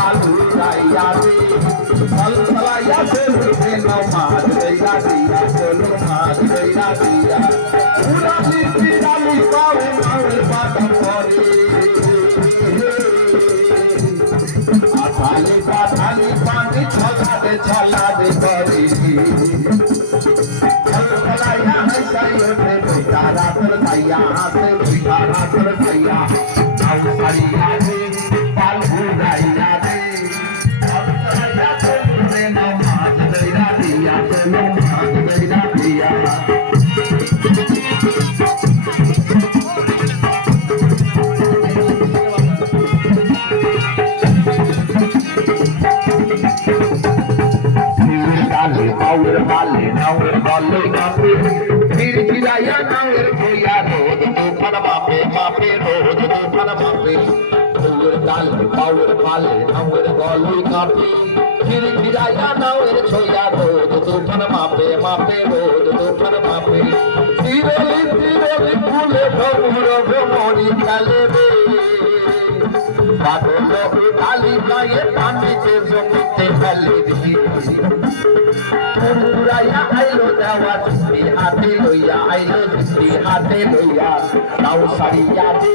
আলু রাইয়া রে ফল ফলাইয়া চলতে নাও মাছ রইয়া দিয়া চলো মাছ রইয়া দিয়া উড়ালি বিড়ালি পাও নাওয়ের বাটা পরে আঠালি পাঠালি পানি ছলাবে ছলাবে করে ফল ফলাইয়া হাসাই ওঠে বইটা রাতর খাইয়া হাতে বইটা রাতর খাইয়া নাও সারিয়া রে পাল ঘুরাইয়া রে ফল ফলাইয়া চলতে নাও মাছ রইয়া দিয়া চলো মাছ রইয়া দিয়া নাওয়ের বালে নাওয়ের বলে কাপে ফির ফিরাইয়া নাওয়ের ভইয়া রোদ তুফান মাপে মাপে রোদ তুফান মাপে নাওয়ের ডালে নাওয়ের বালে নাওয়ের বলে কাপে ফির ফিরাইয়া নাওয়ের ছইয়া রোদ তুফান মাপে মাপে রোদ তুফান মাপে তিরলি তিরলি ফুলে ভ্রমর ভ্রমরি খেলে রে বাদল উঠালি গায়ে পানিতে জমিতে ফেলে রে পুরাইয়া আইলো দেওয়া ছুটি হাতে লইয়া আইলো ছুটি হাতে লইয়া নাও সারিয়া দে